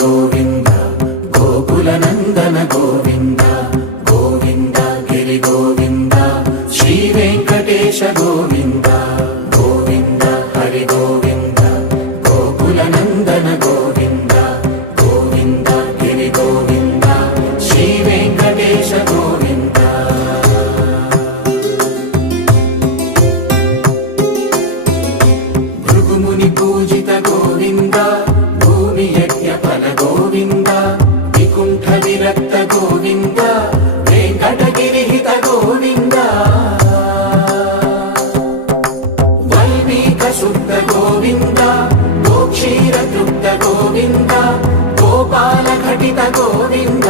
गोविन्द गोकुलनन्दन गोविन्द गोविन्द गिरि गोविन्द श्रीवेङ्कटेश गोविन्द गोविन्द हरि गोविन्द गोकुलनन्दन गोविन्द गोविन्द गिरि गोविन्द श्रीवेङ्कटेश गोविन्द भृगुमुनि पूजित गोविन्द भूमि यज्ञ फल गोविन्द विकुण्ठ विरक्त गोविन्द वेङ्कटगिरिहित गोविन्द वल्मीक शुद्ध गोविन्द गोक्षीर तृप्त गोविन्द गोपाल घटित गोविन्द